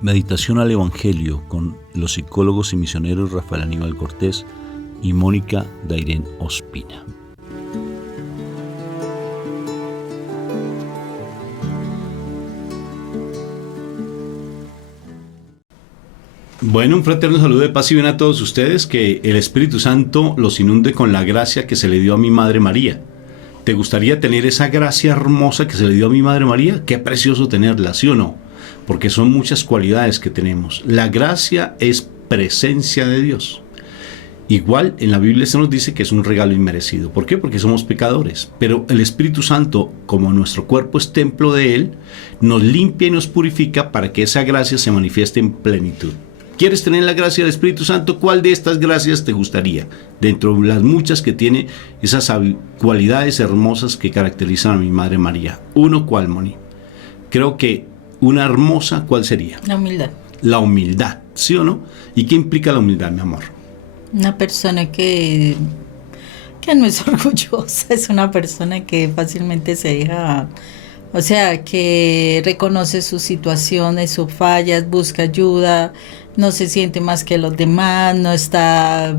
Meditación al Evangelio con los psicólogos y misioneros Rafael Aníbal Cortés y Mónica Dairén Ospina. Bueno, un fraterno saludo de paz y bien a todos ustedes, que el Espíritu Santo los inunde con la gracia que se le dio a mi Madre María. ¿Te gustaría tener esa gracia hermosa que se le dio a mi Madre María? Qué precioso tenerla, ¿sí o no? Porque son muchas cualidades que tenemos. La gracia es presencia de Dios. Igual en la Biblia se nos dice que es un regalo inmerecido. ¿Por qué? Porque somos pecadores. Pero el Espíritu Santo, como nuestro cuerpo es templo de Él, nos limpia y nos purifica para que esa gracia se manifieste en plenitud. ¿Quieres tener la gracia del Espíritu Santo? ¿Cuál de estas gracias te gustaría? Dentro de las muchas que tiene esas cualidades hermosas que caracterizan a mi Madre María. Uno, ¿cuál, Moni? Creo que una hermosa, ¿cuál sería? La humildad. La humildad, ¿sí o no? ¿Y qué implica la humildad, mi amor? Una persona que no es orgullosa, es una persona que fácilmente se deja, o sea, que reconoce sus situaciones, sus fallas, busca ayuda, no se siente más que los demás, no está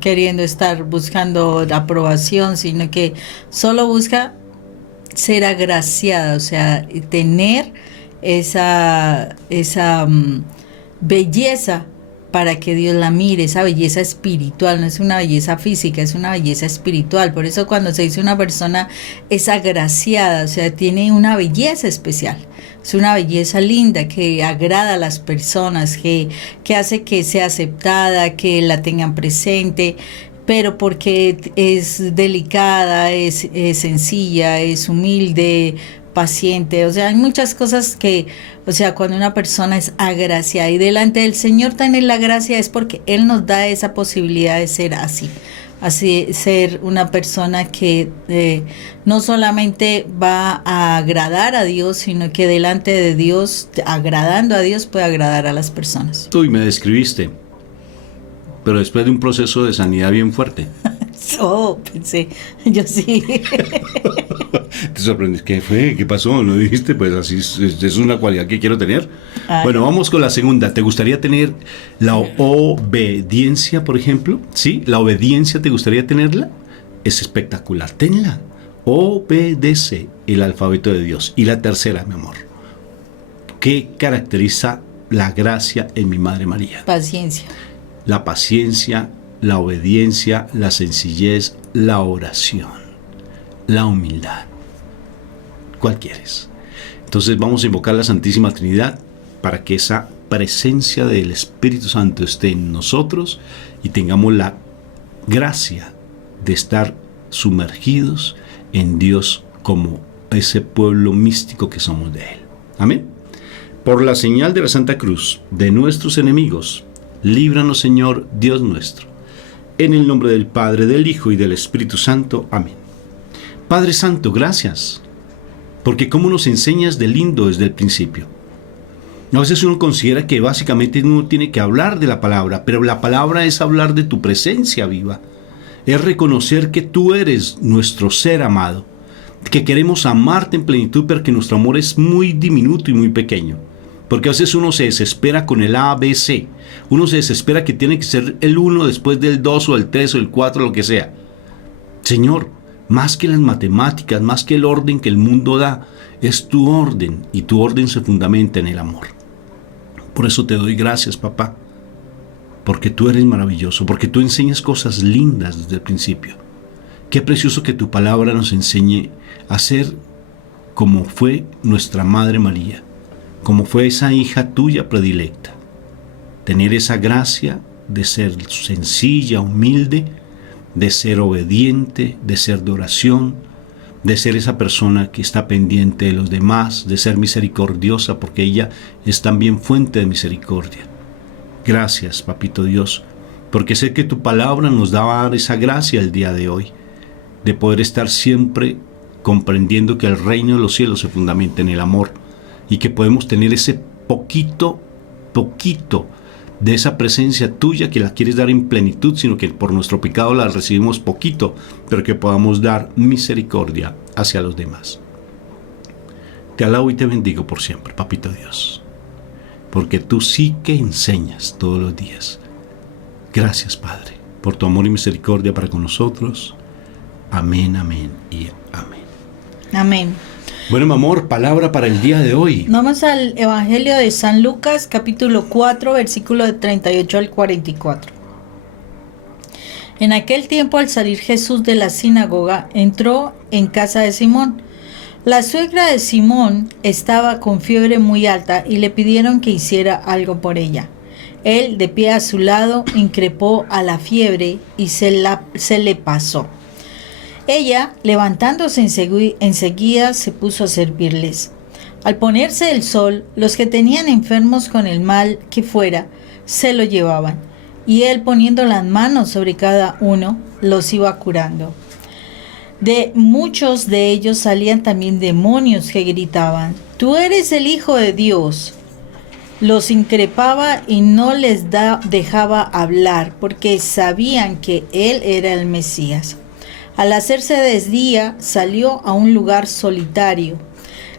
queriendo estar buscando aprobación, sino que solo busca ser agraciada, o sea, tener esa belleza para que Dios la mire, esa belleza espiritual, no es una belleza física, es una belleza espiritual. Por eso cuando se dice una persona es agraciada, o sea, tiene una belleza especial, es una belleza linda que agrada a las personas, que hace que sea aceptada, que la tengan presente, pero porque es delicada, es sencilla, es humilde, paciente, o sea, hay muchas cosas que, o sea, cuando una persona es agraciada y delante del Señor tener la gracia es porque Él nos da esa posibilidad de ser así ser una persona que no solamente va a agradar a Dios, sino que delante de Dios, agradando a Dios, puede agradar a las personas. Tú me describiste, pero después de un proceso de sanidad bien fuerte. Pensé, yo sí. ¿Te sorprendes? ¿Qué fue? ¿Qué pasó? ¿No dijiste? Pues así es una cualidad que quiero tener. Bueno, vamos con la segunda. ¿Te gustaría tener la obediencia, por ejemplo? ¿Sí? ¿La obediencia te gustaría tenerla? Es espectacular. Tenla. Obedece el alfabeto de Dios. Y la tercera, mi amor. ¿Qué caracteriza la gracia en mi Madre María? Paciencia. La paciencia, la obediencia, la sencillez, la oración, la humildad. ¿Cuál quieres? Entonces vamos a invocar la Santísima Trinidad para que esa presencia del Espíritu Santo esté en nosotros y tengamos la gracia de estar sumergidos en Dios como ese pueblo místico que somos de Él. Amén. Por la señal de la Santa Cruz de nuestros enemigos, líbranos, Señor Dios nuestro. En el nombre del Padre, del Hijo y del Espíritu Santo. Amén. Padre Santo, gracias, porque como nos enseñas de lindo desde el principio. A veces uno considera que básicamente uno tiene que hablar de la palabra, pero la palabra es hablar de tu presencia viva. Es reconocer que tú eres nuestro ser amado, que queremos amarte en plenitud, pero que nuestro amor es muy diminuto y muy pequeño. Porque a veces uno se desespera con el A, B, C. Uno se desespera que tiene que ser el 1 después del 2 o el 3 o el 4, lo que sea. Señor, más que las matemáticas, más que el orden que el mundo da, es tu orden, y tu orden se fundamenta en el amor. Por eso te doy gracias, papá, porque tú eres maravilloso, porque tú enseñas cosas lindas desde el principio. Qué precioso que tu palabra nos enseñe a ser como fue nuestra Madre María, como fue esa hija tuya predilecta. Tener esa gracia de ser sencilla, humilde, de ser obediente, de ser de oración, de ser esa persona que está pendiente de los demás, de ser misericordiosa, porque ella es también fuente de misericordia. Gracias, Papito Dios, porque sé que tu palabra nos da esa gracia el día de hoy, de poder estar siempre comprendiendo que el reino de los cielos se fundamenta en el amor, y que podemos tener ese poquito de esa presencia tuya que la quieres dar en plenitud, sino que por nuestro pecado la recibimos poquito, pero que podamos dar misericordia hacia los demás. Te alabo y te bendigo por siempre, Papito Dios, porque tú sí que enseñas todos los días. Gracias, Padre, por tu amor y misericordia para con nosotros. Amén, amén y amén. Amén. Bueno, mi amor, palabra para el día de hoy. Vamos al Evangelio de San Lucas, capítulo 4, versículo de 38 al 44. En aquel tiempo, al salir Jesús de la sinagoga, entró en casa de Simón. La suegra de Simón estaba con fiebre muy alta y le pidieron que hiciera algo por ella. Él, de pie a su lado, increpó a la fiebre y se le pasó. Ella, levantándose enseguida, se puso a servirles. Al ponerse el sol, los que tenían enfermos con el mal que fuera, se lo llevaban, y él, poniendo las manos sobre cada uno, los iba curando. De muchos de ellos salían también demonios que gritaban: «Tú eres el Hijo de Dios». Los increpaba y no les dejaba hablar, porque sabían que él era el Mesías. Al hacerse de día, salió a un lugar solitario.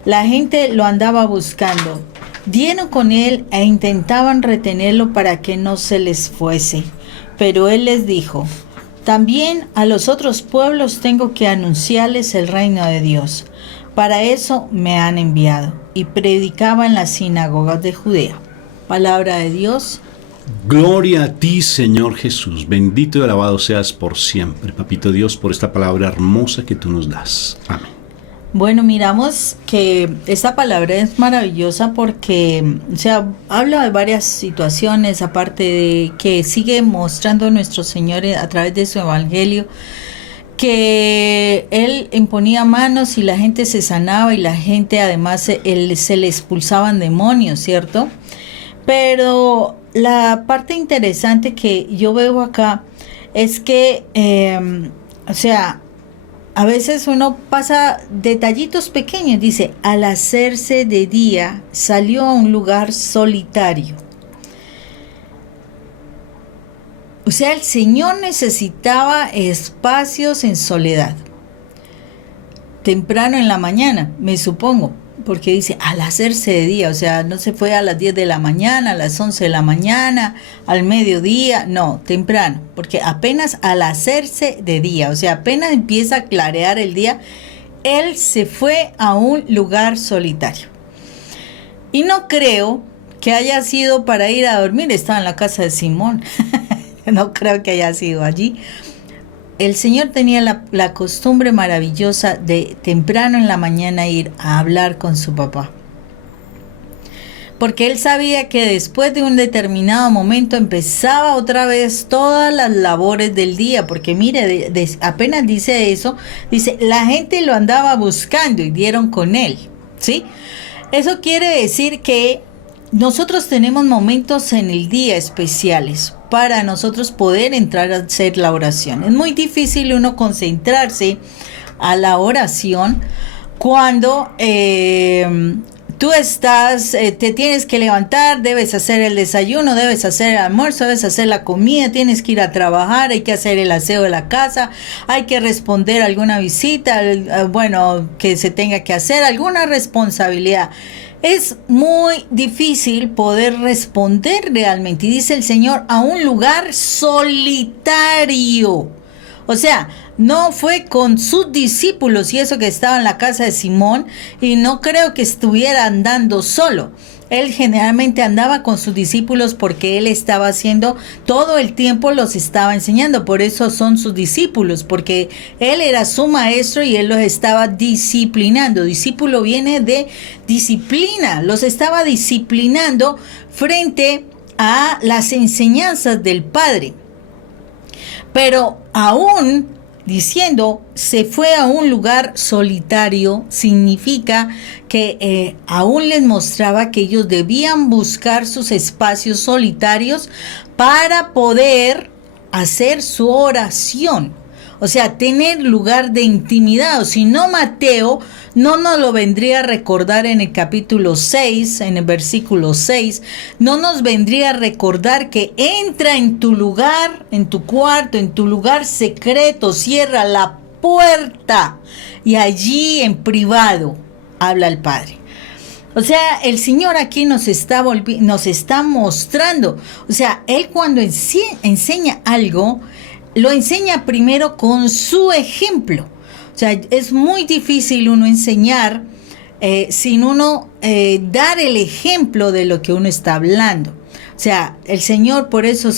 La gente lo andaba buscando. Dieron con él e intentaban retenerlo para que no se les fuese. Pero él les dijo: «También a los otros pueblos tengo que anunciarles el reino de Dios. Para eso me han enviado». Y predicaba en las sinagogas de Judea. Palabra de Dios. Gloria a ti, Señor Jesús. Bendito y alabado seas por siempre, Papito Dios, por esta palabra hermosa que tú nos das. Amén. Bueno, miramos que esta palabra es maravillosa porque, habla de varias situaciones, aparte de que sigue mostrando nuestro Señor a través de su evangelio, que él imponía manos y la gente se sanaba, y la gente además se le expulsaban demonios, ¿cierto? Pero la parte interesante que yo veo acá es que, a veces uno pasa detallitos pequeños. Dice: al hacerse de día, salió a un lugar solitario. O sea, el Señor necesitaba espacios en soledad. Temprano en la mañana, me supongo, porque dice al hacerse de día. O sea, no se fue a las 10 de la mañana, a las 11 de la mañana, al mediodía. No, temprano, porque apenas al hacerse de día, o sea, apenas empieza a clarear el día, él se fue a un lugar solitario. Y no creo que haya sido para ir a dormir. Estaba en la casa de Simón. No creo que haya sido allí. El Señor tenía la costumbre maravillosa de temprano en la mañana ir a hablar con su papá. Porque él sabía que después de un determinado momento empezaba otra vez todas las labores del día. Porque mire, apenas dice eso, dice: la gente lo andaba buscando y dieron con él, ¿sí? Eso quiere decir que nosotros tenemos momentos en el día especiales para nosotros poder entrar a hacer la oración. Es muy difícil uno concentrarse a la oración cuando tú te tienes que levantar, debes hacer el desayuno, debes hacer el almuerzo, debes hacer la comida, tienes que ir a trabajar, hay que hacer el aseo de la casa, hay que responder alguna visita, que se tenga que hacer, alguna responsabilidad. Es muy difícil poder responder realmente. Y dice el Señor: a un lugar solitario. O sea, no fue con sus discípulos, y eso que estaba en la casa de Simón, y no creo que estuviera andando solo. Él generalmente andaba con sus discípulos porque él estaba haciendo todo el tiempo, los estaba enseñando. Por eso son sus discípulos, porque él era su maestro y él los estaba disciplinando. Discípulo viene de disciplina. Los estaba disciplinando frente a las enseñanzas del Padre. Pero aún diciendo se fue a un lugar solitario, significa que aún les mostraba que ellos debían buscar sus espacios solitarios para poder hacer su oración. O sea, tener lugar de intimidad. O si no, Mateo no nos lo vendría a recordar en el capítulo 6, en el versículo 6. No nos vendría a recordar que entra en tu lugar, en tu cuarto, en tu lugar secreto, cierra la puerta y allí en privado habla el Padre. O sea, el Señor aquí nos está mostrando. O sea, Él cuando enseña algo, lo enseña primero con su ejemplo. O sea, es muy difícil uno enseñar sin uno dar el ejemplo de lo que uno está hablando. O sea, el Señor por eso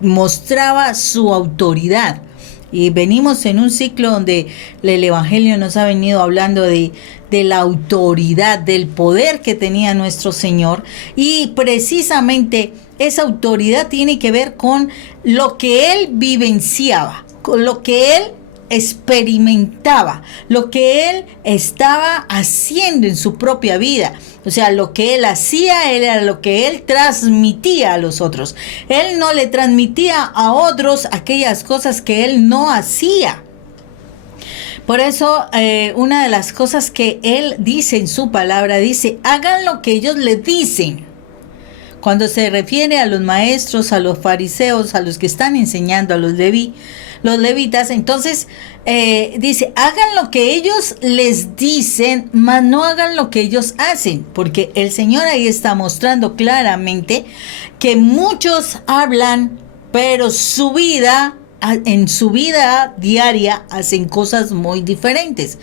mostraba su autoridad. Y venimos en un ciclo donde el Evangelio nos ha venido hablando de la autoridad, del poder que tenía nuestro Señor. Y precisamente esa autoridad tiene que ver con lo que Él vivenciaba, con lo que Él experimentaba, lo que Él estaba haciendo en su propia vida. O sea, lo que Él hacía era lo que Él transmitía a los otros. Él no le transmitía a otros aquellas cosas que Él no hacía. Por eso, una de las cosas que Él dice en su palabra, dice, hagan lo que ellos le dicen. Cuando se refiere a los maestros, a los fariseos, a los que están enseñando, a los levitas, entonces dice, hagan lo que ellos les dicen, mas no hagan lo que ellos hacen, porque el Señor ahí está mostrando claramente que muchos hablan, pero en su vida diaria hacen cosas muy diferentes.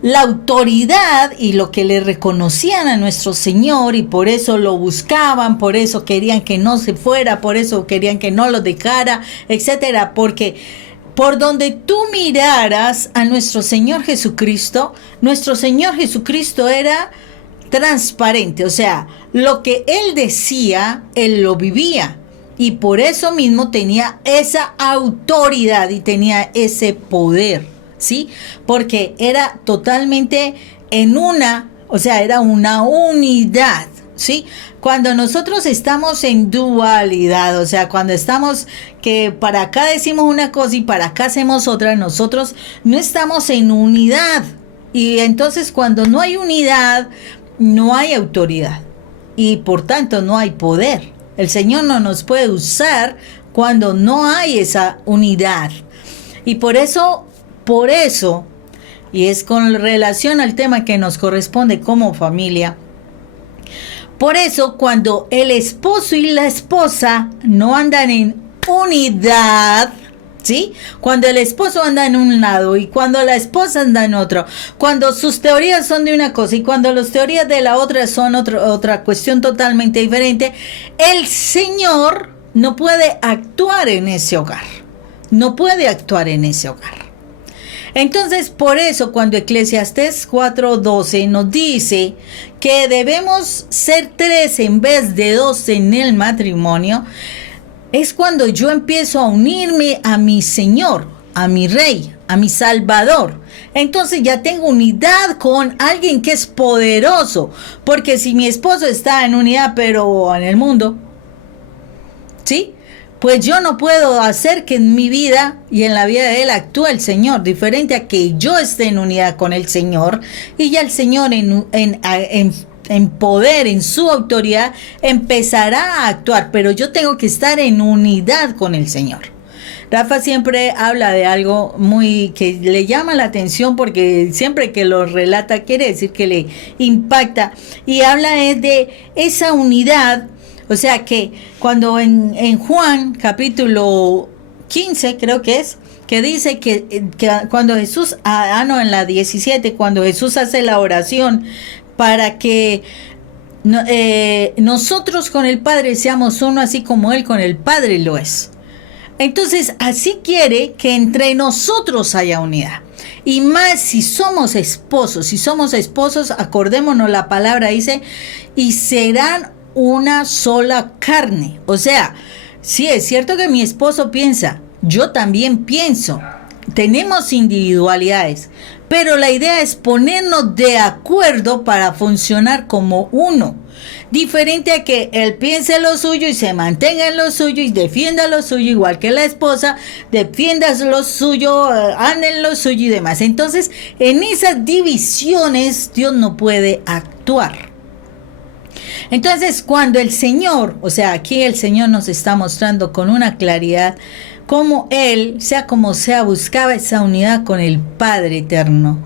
La autoridad y lo que le reconocían a nuestro Señor, y por eso lo buscaban, por eso querían que no se fuera, por eso querían que no lo dejara, etcétera, porque por donde tú miraras a nuestro Señor Jesucristo era transparente. O sea, lo que Él decía, Él lo vivía, y por eso mismo tenía esa autoridad y tenía ese poder, ¿sí? Porque era totalmente era una unidad, ¿sí? Cuando nosotros estamos en dualidad, o sea, cuando estamos que para acá decimos una cosa y para acá hacemos otra, nosotros no estamos en unidad. Y entonces cuando no hay unidad, no hay autoridad y por tanto no hay poder. El Señor no nos puede usar cuando no hay esa unidad. Y por eso, y es con relación al tema que nos corresponde como familia, por eso cuando el esposo y la esposa no andan en unidad, ¿sí? Cuando el esposo anda en un lado y cuando la esposa anda en otro, cuando sus teorías son de una cosa y cuando las teorías de la otra son otra cuestión totalmente diferente, el Señor no puede actuar en ese hogar. No puede actuar en ese hogar. Entonces, por eso cuando Eclesiastés 4:12 nos dice que debemos ser 3 en vez de 2 en el matrimonio, es cuando yo empiezo a unirme a mi Señor, a mi Rey, a mi Salvador. Entonces ya tengo unidad con alguien que es poderoso, porque si mi esposo está en unidad pero en el mundo, ¿sí? Pues yo no puedo hacer que en mi vida y en la vida de él actúe el Señor, diferente a que yo esté en unidad con el Señor y ya el Señor en poder, en su autoridad, empezará a actuar, pero yo tengo que estar en unidad con el Señor. Rafa siempre habla de algo muy que le llama la atención porque siempre que lo relata quiere decir que le impacta y habla de esa unidad. O sea que cuando en Juan capítulo 15 creo que es, que dice que cuando Jesús, en la 17, cuando Jesús hace la oración para que nosotros con el Padre seamos uno así como Él con el Padre lo es. Entonces así quiere que entre nosotros haya unidad. Y más si somos esposos, acordémonos la palabra dice, y serán una sola carne. O sea, sí es cierto que mi esposo piensa, yo también pienso, tenemos individualidades, pero la idea es ponernos de acuerdo para funcionar como uno. Diferente a que él piense lo suyo y se mantenga en lo suyo y defienda lo suyo, igual que la esposa defienda lo suyo, ande en lo suyo y demás. Entonces, en esas divisiones Dios no puede actuar. Entonces, cuando el Señor, o sea, aquí el Señor nos está mostrando con una claridad cómo Él, sea como sea, buscaba esa unidad con el Padre eterno.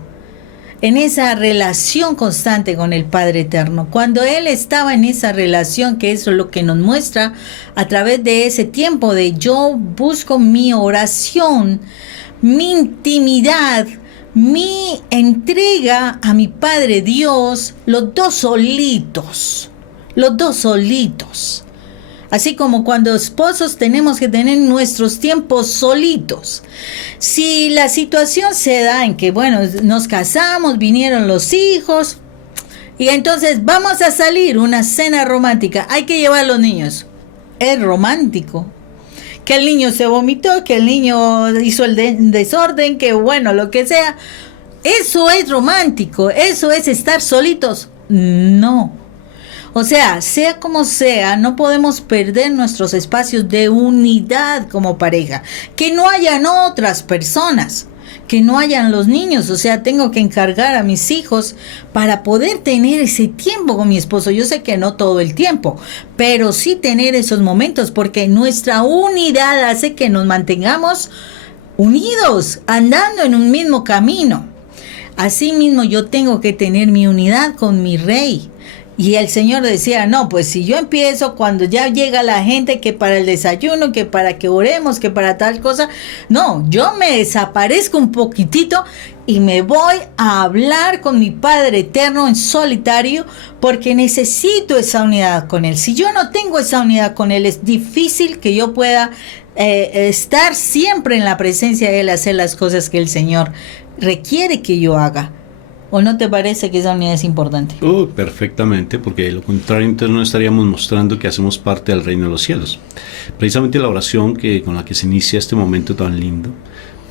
en esa relación constante con el Padre Eterno. Cuando Él estaba en esa relación, que eso es lo que nos muestra a través de ese tiempo de yo busco mi oración, mi intimidad, mi entrega a mi Padre Dios, los dos solitos. Así como cuando esposos tenemos que tener nuestros tiempos solitos. Si la situación se da en que, bueno, nos casamos, vinieron los hijos, y entonces vamos a salir, una cena romántica, hay que llevar a los niños. Es romántico. Que el niño se vomitó, que el niño hizo el desorden, que bueno, lo que sea. Eso es romántico, eso es estar solitos. No. O sea como sea, no podemos perder nuestros espacios de unidad como pareja. Que no hayan otras personas, que no hayan los niños. O sea, tengo que encargar a mis hijos para poder tener ese tiempo con mi esposo. Yo sé que no todo el tiempo, pero sí tener esos momentos, porque nuestra unidad hace que nos mantengamos unidos, andando en un mismo camino. Asimismo, yo tengo que tener mi unidad con mi Rey. Y el Señor decía, no, pues si yo empiezo cuando ya llega la gente, que para el desayuno, que para que oremos, que para tal cosa, no, yo me desaparezco un poquitito y me voy a hablar con mi Padre Eterno en solitario, porque necesito esa unidad con Él. Si yo no tengo esa unidad con Él, es difícil que yo pueda estar siempre en la presencia de Él, hacer las cosas que el Señor requiere que yo haga. ¿O no te parece que esa unidad es importante? Perfectamente, porque de lo contrario entonces no estaríamos mostrando que hacemos parte del reino de los cielos. Precisamente la oración con la que se inicia este momento tan lindo,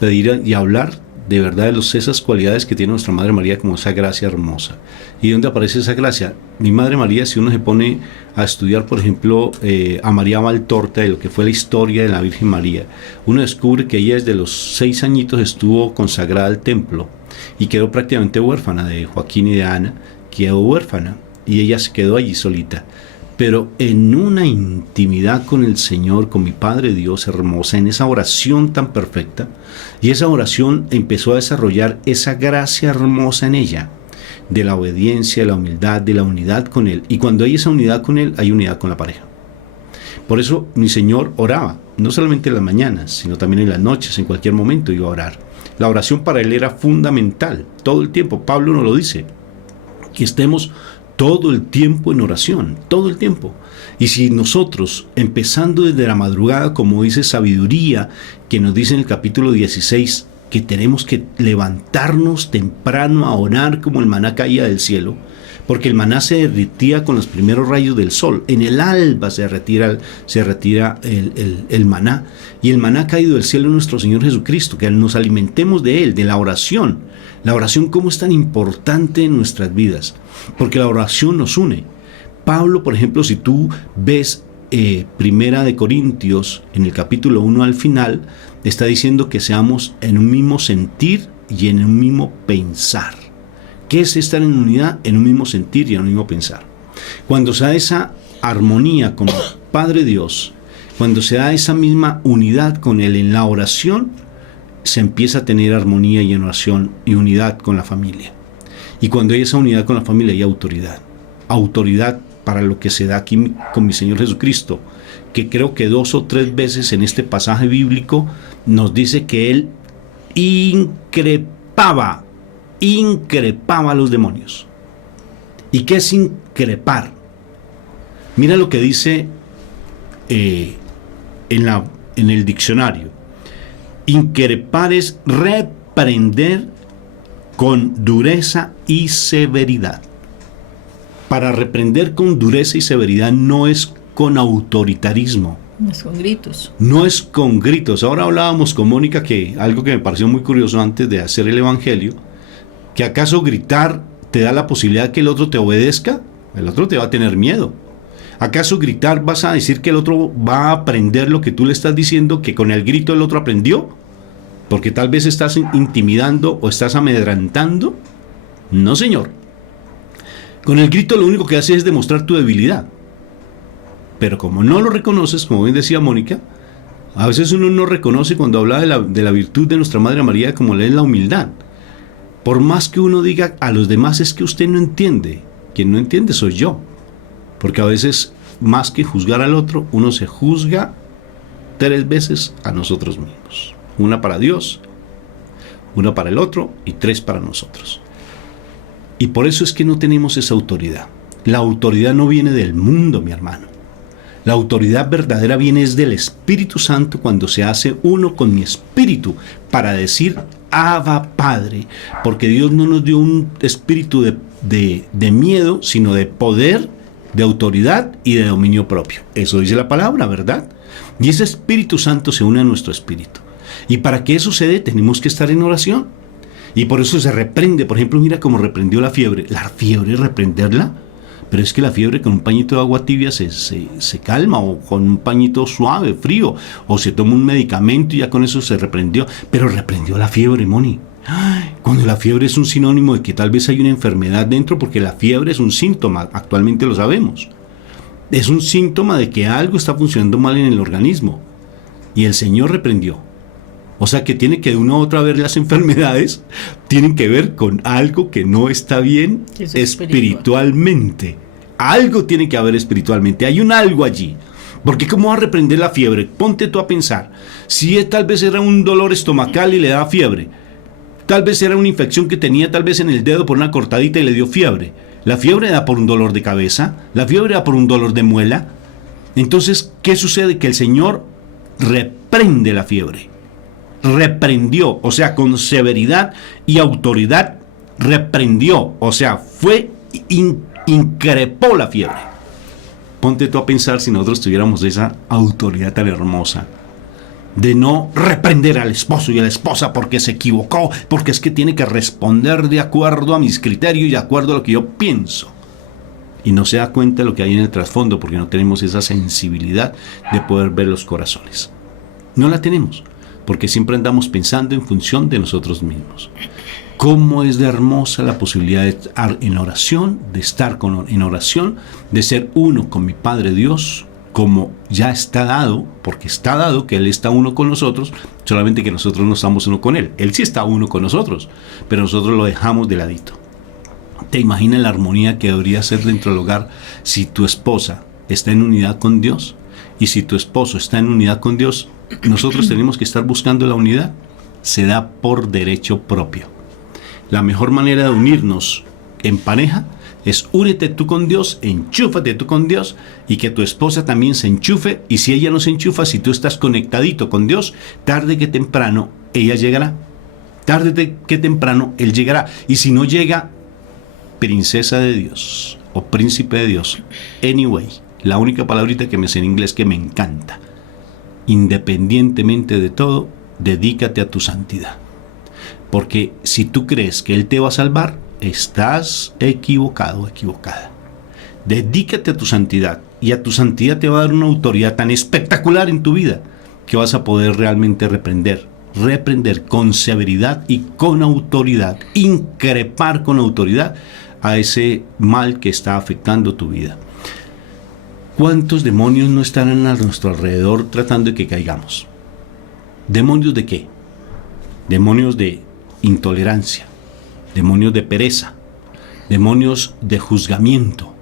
pedir y hablar de verdad de esas cualidades que tiene nuestra Madre María, como esa gracia hermosa. ¿Y dónde aparece esa gracia? Mi Madre María, si uno se pone a estudiar, por ejemplo, a María Valtorta, de lo que fue la historia de la Virgen María, uno descubre que ella desde los 6 añitos estuvo consagrada al templo y quedó prácticamente huérfana de Joaquín y de Ana, quedó huérfana y ella se quedó allí solita, pero en una intimidad con el Señor, con mi Padre Dios hermosa, en esa oración tan perfecta, y esa oración empezó a desarrollar esa gracia hermosa en ella, de la obediencia, de la humildad, de la unidad con Él, y cuando hay esa unidad con Él, hay unidad con la pareja. Por eso mi Señor oraba, no solamente en las mañanas, sino también en las noches, en cualquier momento iba a orar. La oración para Él era fundamental, todo el tiempo. Pablo nos lo dice, que estemos todo el tiempo en oración, todo el tiempo. Y si nosotros, empezando desde la madrugada, como dice sabiduría, que nos dice en el capítulo 16, que tenemos que levantarnos temprano a orar como el maná caía del cielo, porque el maná se derretía con los primeros rayos del sol. En el alba se retira el maná, y el maná caído del cielo es nuestro Señor Jesucristo, que nos alimentemos de Él, de la oración. La oración, cómo es tan importante en nuestras vidas, porque la oración nos une. Pablo, por ejemplo, si tú ves Primera de Corintios, en el capítulo 1 al final, está diciendo que seamos en un mismo sentir y en un mismo pensar. ¿Qué es estar en unidad? En un mismo sentir y en un mismo pensar. Cuando se da esa armonía con Padre Dios, cuando se da esa misma unidad con Él en la oración, se empieza a tener armonía y en oración y unidad con la familia. Y cuando hay esa unidad con la familia, hay autoridad. Autoridad para lo que se da aquí con mi Señor Jesucristo, que creo que 2 o 3 veces en este pasaje bíblico nos dice que Él increpaba a los demonios. ¿Y qué es increpar? Mira lo que dice en el diccionario. Increpar es reprender con dureza y severidad. Para reprender con dureza y severidad no es con autoritarismo. No es con gritos. No es con gritos. Ahora hablábamos con Mónica, que algo que me pareció muy curioso antes de hacer el evangelio, que acaso gritar te da la posibilidad que el otro te obedezca. El otro te va a tener miedo. ¿Acaso gritar vas a decir que el otro va a aprender lo que tú le estás diciendo, que con el grito el otro aprendió? Porque tal vez estás intimidando o estás amedrantando. No, señor. Con el grito lo único que hace es demostrar tu debilidad. Pero como no lo reconoces, como bien decía Mónica, a veces uno no reconoce cuando habla de la virtud de nuestra Madre María, como es la humildad. Por más que uno diga a los demás, es que usted no entiende. Quien no entiende soy yo. Porque a veces, más que juzgar al otro, uno se juzga 3 veces a nosotros mismos. Una para Dios, una para el otro y 3 para nosotros. Y por eso es que no tenemos esa autoridad. La autoridad no viene del mundo, mi hermano. La autoridad verdadera viene es del Espíritu Santo cuando se hace uno con mi espíritu para decir Abba Padre, porque Dios no nos dio un espíritu de miedo, sino de poder, de autoridad y de dominio propio. Eso dice la palabra, ¿verdad? Y ese Espíritu Santo se une a nuestro espíritu. Y para que eso suceda tenemos que estar en oración. Y por eso se reprende. Por ejemplo, mira cómo reprendió la fiebre. La fiebre, reprenderla. Pero es que la fiebre con un pañito de agua tibia se calma, o con un pañito suave, frío, o se toma un medicamento y ya con eso se reprendió. Pero reprendió la fiebre, Moni. Cuando la fiebre es un sinónimo de que tal vez hay una enfermedad dentro, porque la fiebre es un síntoma, actualmente lo sabemos. Es un síntoma de que algo está funcionando mal en el organismo. Y el Señor reprendió. O sea que tiene que de una u otra vez las enfermedades tienen que ver con algo que no está bien espiritualmente. Algo tiene que haber espiritualmente. Hay un algo allí. Porque ¿cómo va a reprender la fiebre? Ponte tú a pensar. Si tal vez era un dolor estomacal y le da fiebre. Tal vez era una infección que tenía tal vez en el dedo por una cortadita y le dio fiebre. La fiebre da por un dolor de cabeza. La fiebre da por un dolor de muela. Entonces, ¿qué sucede? Que el Señor reprende la fiebre. Reprendió, o sea, con severidad y autoridad, reprendió, o sea, increpó la fiebre. Ponte tú a pensar si nosotros tuviéramos esa autoridad tan hermosa de no reprender al esposo y a la esposa porque se equivocó, porque es que tiene que responder de acuerdo a mis criterios y de acuerdo a lo que yo pienso. Y no se da cuenta de lo que hay en el trasfondo porque no tenemos esa sensibilidad de poder ver los corazones. No la tenemos. Porque siempre andamos pensando en función de nosotros mismos. ¿Cómo es de hermosa la posibilidad de estar en oración, de estar en oración, de ser uno con mi Padre Dios, como ya está dado, porque está dado que Él está uno con nosotros, solamente que nosotros no estamos uno con Él. Él sí está uno con nosotros, pero nosotros lo dejamos de ladito. ¿Te imaginas la armonía que debería ser dentro del hogar si tu esposa está en unidad con Dios? Y si tu esposo está en unidad con Dios, nosotros tenemos que estar buscando la unidad. Se da por derecho propio. La mejor manera de unirnos en pareja es únete tú con Dios, enchúfate tú con Dios y que tu esposa también se enchufe. Y si ella no se enchufa, si tú estás conectadito con Dios, tarde que temprano ella llegará. Tarde que temprano él llegará. Y si no llega, princesa de Dios o príncipe de Dios, anyway, la única palabrita que me sé en inglés que me encanta. Independientemente de todo, dedícate a tu santidad. Porque si tú crees que Él te va a salvar, estás equivocado, equivocada. Dedícate a tu santidad y a tu santidad te va a dar una autoridad tan espectacular en tu vida que vas a poder realmente reprender con severidad y con autoridad, increpar con autoridad a ese mal que está afectando tu vida. ¿Cuántos demonios no están a nuestro alrededor tratando de que caigamos? ¿Demonios de qué? Demonios de intolerancia, demonios de pereza, demonios de juzgamiento,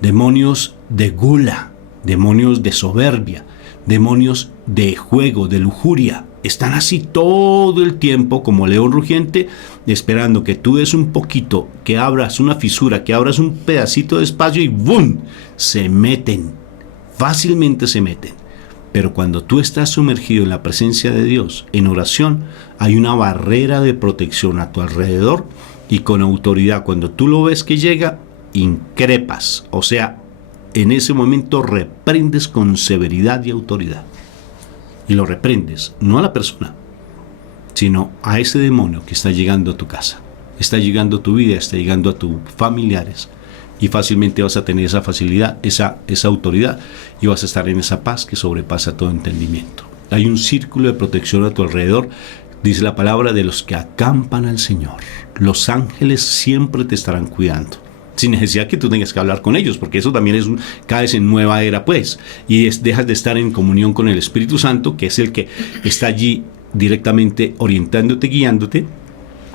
demonios de gula, demonios de soberbia, demonios de juego, de lujuria. Están así todo el tiempo como león rugiente, esperando que tú des un poquito, que abras una fisura, que abras un pedacito de espacio y ¡bum! Se meten, fácilmente se meten. Pero cuando tú estás sumergido en la presencia de Dios, en oración, hay una barrera de protección a tu alrededor y con autoridad. Cuando tú lo ves que llega, increpas, o sea, en ese momento reprendes con severidad y autoridad. Y lo reprendes, no a la persona, sino a ese demonio que está llegando a tu casa, está llegando a tu vida, está llegando a tus familiares. Y fácilmente vas a tener esa facilidad, esa autoridad, y vas a estar en esa paz que sobrepasa todo entendimiento. Hay un círculo de protección a tu alrededor, dice la palabra, de los que acampan al Señor. Los ángeles siempre te estarán cuidando, sin necesidad que tú tengas que hablar con ellos, porque eso también caes en nueva era, pues, y dejas de estar en comunión con el Espíritu Santo, que es el que está allí directamente orientándote, guiándote,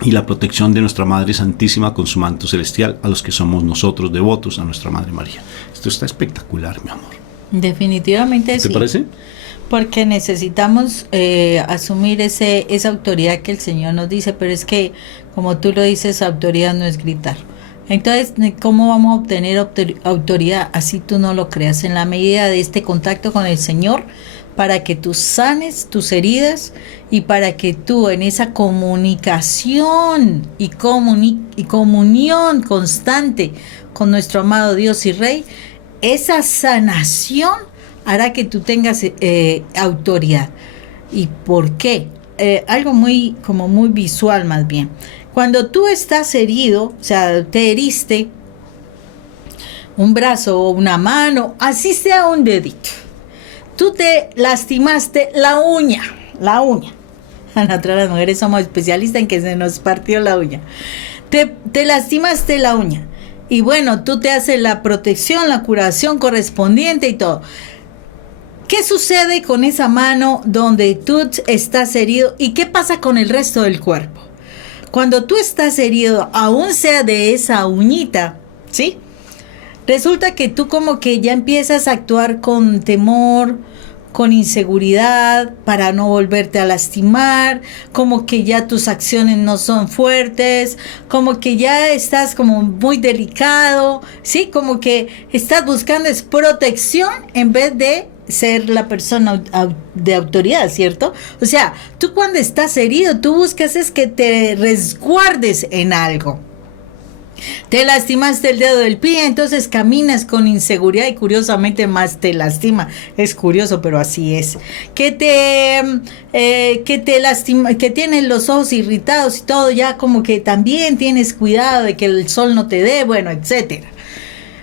y la protección de nuestra Madre Santísima con su manto celestial a los que somos nosotros devotos a nuestra Madre María. Esto está espectacular, mi amor. Definitivamente sí. ¿Te parece? Porque necesitamos asumir esa autoridad que el Señor nos dice, pero es que, como tú lo dices, autoridad no es gritar. Entonces, ¿cómo vamos a obtener autoridad? Así tú no lo creas, en la medida de este contacto con el Señor, para que tú sanes tus heridas y para que tú en esa comunicación y comunión constante con nuestro amado Dios y Rey, esa sanación hará que tú tengas autoridad. ¿Y por qué? Algo muy visual más bien. Cuando tú estás herido, o sea, te heriste un brazo o una mano, así sea un dedito. Tú te lastimaste la uña. Nosotras las mujeres somos especialistas en que se nos partió la uña. Te lastimaste la uña. Y bueno, tú te haces la protección, la curación correspondiente y todo. ¿Qué sucede con esa mano donde tú estás herido? ¿Y qué pasa con el resto del cuerpo? Cuando tú estás herido, aún sea de esa uñita, ¿sí? Resulta que tú como que ya empiezas a actuar con temor, con inseguridad, para no volverte a lastimar, como que ya tus acciones no son fuertes, como que ya estás como muy delicado, ¿sí? Como que estás buscando es protección en vez de ser la persona de autoridad, ¿cierto? O sea, tú cuando estás herido, tú buscas es que te resguardes en algo. Te lastimaste el dedo del pie, entonces caminas con inseguridad y curiosamente más te lastima. Es curioso, pero así es. Que te lastima, que tienes los ojos irritados y todo, ya como que también tienes cuidado de que el sol no te dé, bueno, etcétera.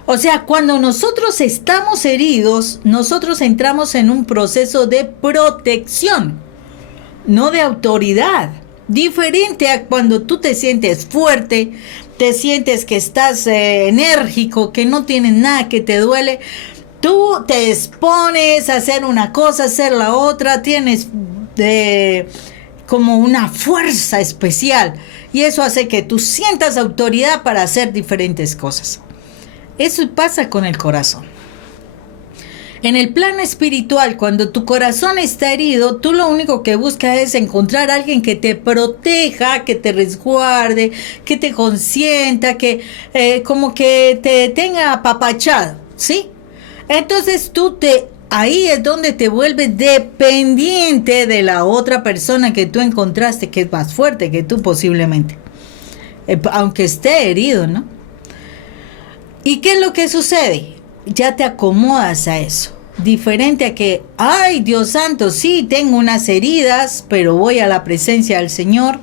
O sea, cuando nosotros estamos heridos, nosotros entramos en un proceso de protección, no de autoridad. Diferente a cuando tú te sientes fuerte, te sientes que estás enérgico, que no tienes nada, que te duele. Tú te expones a hacer una cosa, hacer la otra, tienes como una fuerza especial. Y eso hace que tú sientas autoridad para hacer diferentes cosas. Eso pasa con el corazón. En el plano espiritual, cuando tu corazón está herido, tú lo único que buscas es encontrar a alguien que te proteja, que te resguarde, que te consienta, que como que te tenga apapachado, ¿sí? Entonces ahí es donde te vuelves dependiente de la otra persona que tú encontraste, que es más fuerte que tú posiblemente, aunque esté herido, ¿no? ¿Y qué es lo que sucede? Ya te acomodas a eso. Diferente a que, ay, Dios santo, sí, tengo unas heridas, pero voy a la presencia del Señor,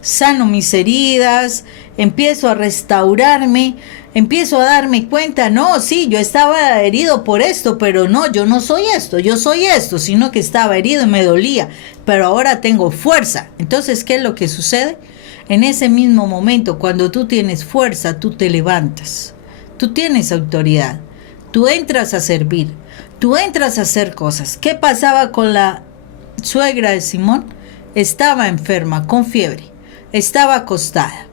sano mis heridas, empiezo a restaurarme, empiezo a darme cuenta, no, sí, yo estaba herido por esto, pero no, yo no soy esto, yo soy esto, sino que estaba herido y me dolía, pero ahora tengo fuerza. Entonces, ¿qué es lo que sucede? En ese mismo momento, cuando tú tienes fuerza, tú te levantas. Tú tienes autoridad, tú entras a servir, tú entras a hacer cosas. ¿Qué pasaba con la suegra de Simón? Estaba enferma, con fiebre, estaba acostada.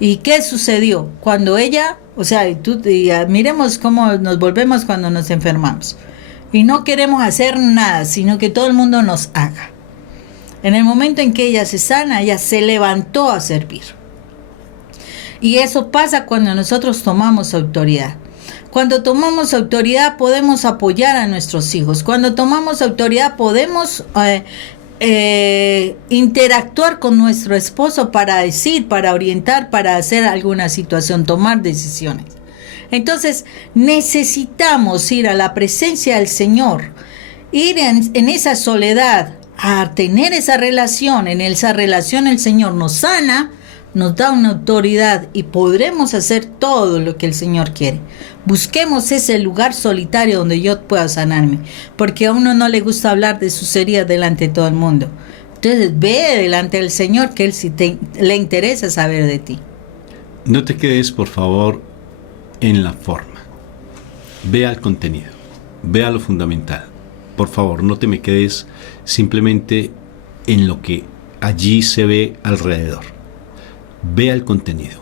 ¿Y qué sucedió? Cuando ella, o sea, miremos cómo nos volvemos cuando nos enfermamos. Y no queremos hacer nada, sino que todo el mundo nos haga. En el momento en que ella se sana, ella se levantó a servir. Y eso pasa cuando nosotros tomamos autoridad. Cuando tomamos autoridad podemos apoyar a nuestros hijos. Cuando tomamos autoridad podemos interactuar con nuestro esposo para decir, para orientar, para hacer alguna situación, tomar decisiones. Entonces necesitamos ir a la presencia del Señor, ir en esa soledad, a tener esa relación. En esa relación el Señor nos sana, nos da una autoridad y podremos hacer todo lo que el Señor quiere. Busquemos ese lugar solitario donde yo pueda sanarme, porque a uno no le gusta hablar de sus heridas delante de todo el mundo. Entonces ve delante del Señor, que Él sí le interesa saber de ti. No te quedes, por favor, en la forma. Ve al contenido, ve a lo fundamental. Por favor, no te me quedes simplemente en lo que allí se ve alrededor. vea el contenido,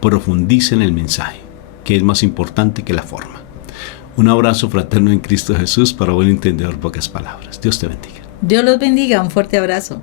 profundice en el mensaje, que es más importante que la forma. Un abrazo fraterno en Cristo Jesús para buen entendedor, pocas palabras. Dios te bendiga. Dios los bendiga, un fuerte abrazo.